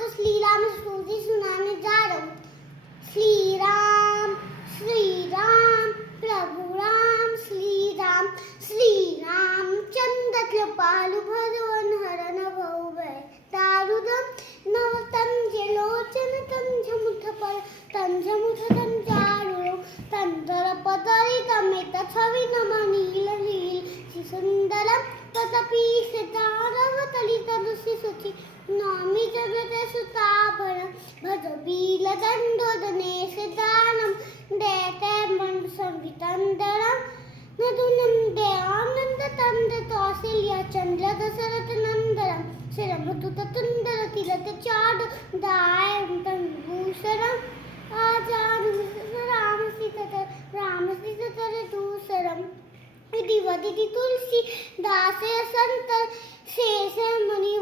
तो श्री राम स्तुति सुनाने जा रहा हूँ। श्री राम प्रभु राम श्री राम चंद्र कृपालु भगवन हरण भव भय दारुदम नव तंजे लोचन तंजमुठ पर तंजमुठ तंजारुरो तंदर पदरी तमेत छवि नमनील लील सुंदरम तदपि सितारवतली तदुसि सुचि नामी जगते सुताभरण भज बील दंडोदने सिदानम देते मंड संवितंदरम नदुनम दे आनंद तंद कौशल्य चंद्र दशरथ नंदरम शिरमुतु ततुंदर तिलक चाड दाय तंभूषरम आजान राम सीता दूसरम विधि वदिति तुलसी दासे संत शेष मुनि